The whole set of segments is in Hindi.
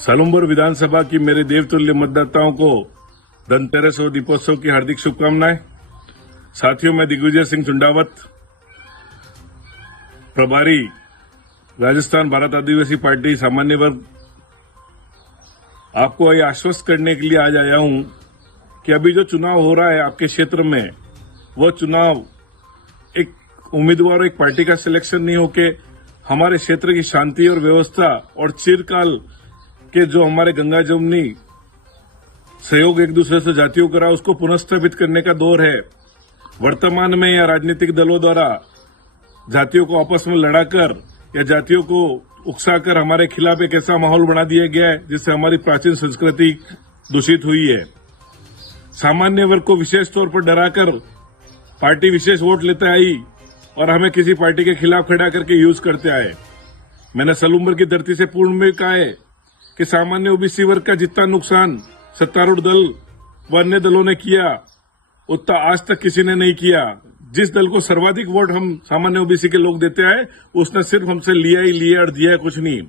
सालुमपुर विधानसभा की मेरे देवतुल्य मतदाताओं को धनतेरस और दीपोत्सव की हार्दिक शुभकामनाएं। साथियों, मैं दिग्विजय सिंह चुंडावत, प्रभारी राजस्थान भारत आदिवासी पार्टी सामान्य वर्ग, आपको ये आश्वस्त करने के लिए आज आया हूं कि अभी जो चुनाव हो रहा है आपके क्षेत्र में, वो चुनाव एक उम्मीदवार और एक पार्टी का सिलेक्शन नहीं होके हमारे क्षेत्र की शांति और व्यवस्था और चिरकाल के जो हमारे गंगा जमुनी सहयोग एक दूसरे से जातियों का रहा, उसको पुनर्स्थापित करने का दौर है। वर्तमान में या राजनीतिक दलों द्वारा जातियों को आपस में लड़ाकर या जातियों को उकसाकर हमारे खिलाफ एक ऐसा माहौल बना दिया गया है जिससे हमारी प्राचीन संस्कृति दूषित हुई है। सामान्य वर्ग को विशेष तौर पर डराकर पार्टी विशेष वोट लेते आई और हमें किसी पार्टी के खिलाफ खड़ा करके यूज करते आए। मैंने सालुमपुर की धरती से पूर्ण में कहा है कि सामान्य ओबीसी वर्ग का जितना नुकसान सत्तारूढ़ दल व अन्य दलों ने किया, उतना आज तक किसी ने नहीं किया। जिस दल को सर्वाधिक वोट हम सामान्य ओबीसी के लोग देते आए, उसने सिर्फ हमसे लिया ही लिया और दिया कुछ नहीं।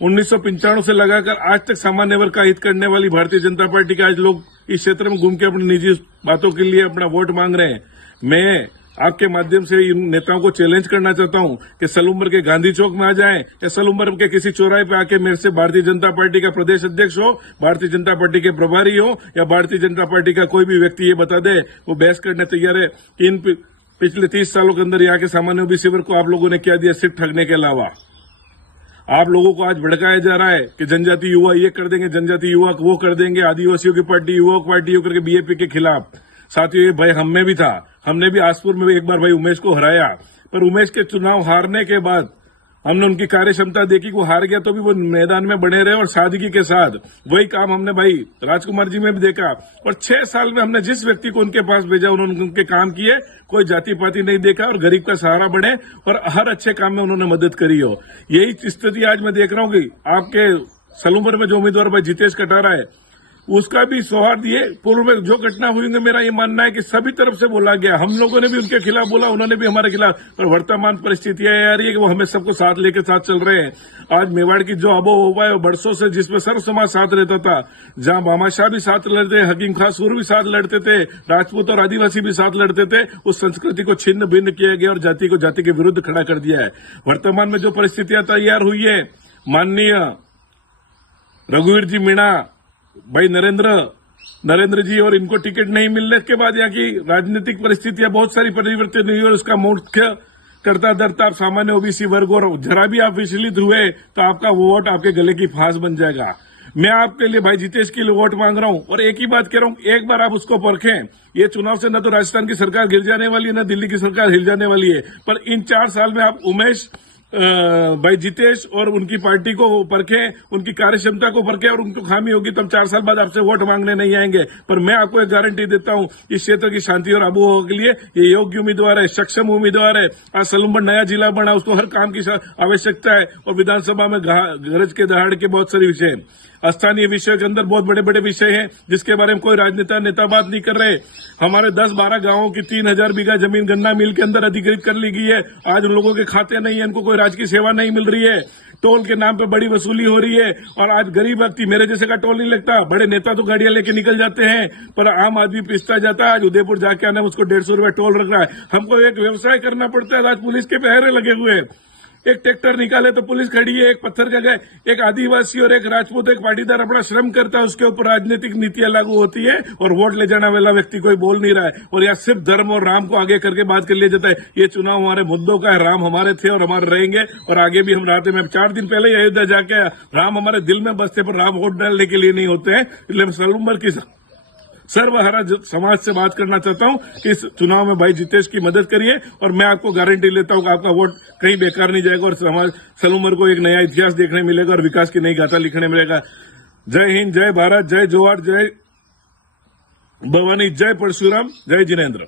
1995 से लगाकर आज तक सामान्य वर्ग का हित करने वाली भारतीय जनता पार्टी के आज लोग इस क्षेत्र में घूम के अपनी निजी बातों के लिए अपना वोट मांग रहे हैं। मैं आपके माध्यम से इन नेताओं को चैलेंज करना चाहता हूं कि सालुमपुर के गांधी चौक में आ जाएं या सालुमपुर के किसी चौराहे पे आके मेरे से भारतीय जनता पार्टी का प्रदेश अध्यक्ष हो, भारतीय जनता पार्टी के प्रभारी हो या भारतीय जनता पार्टी का कोई भी व्यक्ति ये बता दे, वो बहस करने तैयार है कि इन पिछले 30 सालों के अंदर यहाँ के सामान्य ओबीसी वर्ग को आप लोगों ने क्या दिया सिर्फ ठगने के अलावा। आप लोगों को आज भड़काया जा रहा है कि जनजाति युवा ये कर देंगे, जनजाति युवा वो कर देंगे, आदिवासियों की पार्टी युवक पार्टी करके बीजेपी के खिलाफ। साथियों, ये भय हम में भी था। हमने भी आसपुर में एक बार भाई उमेश को हराया, पर उमेश के चुनाव हारने के बाद हमने उनकी कार्य क्षमता देखी, वो हार गया तो भी वो मैदान में बने रहे और सादगी के साथ वही काम हमने भाई राजकुमार जी में भी देखा। और 6 साल में हमने जिस व्यक्ति को उनके पास भेजा, उन्होंने उनके काम किए, कोई जाति पाति नहीं देखा और गरीब का सहारा बने और हर अच्छे काम में उन्होंने मदद करी हो। यही स्थिति आज मैं देख रहा हूँ कि आपके सालुमपुर में जो उम्मीदवार भाई जितेश कटारा है, उसका भी सौहार्द ये पूर्व में जो घटना हुई, मेरा ये मानना है कि सभी तरफ से बोला गया। हम लोगों ने भी उनके खिलाफ बोला, उन्होंने भी हमारे खिलाफ। पर वर्तमान परिस्थितियां आ रही है कि वो हमें सबको साथ लेके साथ चल रहे हैं। आज मेवाड़ की जो आबो हवा है, बरसों से जिसमें सर्व समाज साथ रहता था, जहां बामाशाह भी साथ लड़ते, हकीम खां सूर भी साथ लड़ते थे, राजपूत और आदिवासी भी साथ लड़ते थे, उस संस्कृति को छिन्न भिन्न किया गया और जाति को जाति के विरुद्ध खड़ा कर दिया है। वर्तमान में जो परिस्थितियां तैयार हुई है, माननीय रघुवीर जी मीणा भाई नरेंद्र जी और इनको टिकट नहीं मिलने के बाद यहाँ की राजनीतिक परिस्थितियां बहुत सारी परिवर्तन हुई और उसका मुख्य करता धरता सामान्य ओबीसी वर्ग, और जरा भी आप विचलित हुए तो आपका वोट आपके गले की फांस बन जाएगा। मैं आपके लिए भाई जितेश के लिए वोट मांग रहा हूं और एक ही बात कह रहा हूं, एक बार आप उसको परखें। ये चुनाव से न तो राजस्थान की सरकार गिर जाने वाली है, न दिल्ली की सरकार हिल जाने वाली है, पर इन 4 साल में आप उमेश भाई जितेश और उनकी पार्टी को परखें, उनकी कार्य क्षमता को परखें और उनको खामी होगी तो हम 4 साल बाद आपसे वोट मांगने नहीं आएंगे। पर मैं आपको एक गारंटी देता हूं, इस क्षेत्र की शांति और आबोहवा के लिए ये योग्य उम्मीदवार है, सक्षम उम्मीदवार है। आज सालुमपुर नया जिला बना, उसको हर काम की आवश्यकता है और विधानसभा में गरज के दहाड़ के बहुत सारे विषय हैं। स्थानीय विषय के अंदर बहुत बड़े बड़े विषय हैं जिसके बारे में कोई नेता बात नहीं कर रहे। हमारे 10-12 गांवों की 3000 बीघा जमीन गन्ना मिल के अंदर अधिकृत कर ली गई है। आज उन लोगों के खाते नहीं है, इनको कोई राजकीय सेवा नहीं मिल रही है, टोल के नाम पे बड़ी वसूली हो रही है और आज गरीब व्यक्ति मेरे जैसे का टोल नहीं लगता। बड़े नेता तो गाड़ियां लेके निकल जाते हैं, पर आम आदमी पिसता जाता है। आज उदयपुर जाके आना उसको 150 रुपए टोल रख रहा है। हमको एक व्यवसाय करना पड़ता है, आज पुलिस के पहरे लगे हुए हैं। एक ट्रैक्टर निकाले तो पुलिस खड़ी है, एक पत्थर जगह, एक आदिवासी और एक राजपूत एक पाटीदार अपना श्रम करता है, उसके ऊपर राजनीतिक नीतियां लागू होती है और वोट ले जाने वाला व्यक्ति कोई बोल नहीं रहा है और यहाँ सिर्फ धर्म और राम को आगे करके बात कर लिया जाता है। ये चुनाव हमारे मुद्दों का है, राम हमारे थे और हमारे रहेंगे और आगे भी हम रहते हैं। 4 दिन पहले ही अयोध्या जाके राम हमारे दिल में बसते, पर राम वोट डालने के लिए नहीं होते हैं। इसलिए सालुमपुर की सर्वहारा समाज से बात करना चाहता हूं कि इस चुनाव में भाई जितेश की मदद करिए और मैं आपको गारंटी लेता हूं कि आपका वोट कहीं बेकार नहीं जाएगा और समाज सालुमपुर को एक नया इतिहास देखने मिलेगा और विकास की नई गाथा लिखने मिलेगा। जय हिंद, जय भारत, जय जोहार, जय भवानी, जय परशुराम, जय जिनेन्द्र।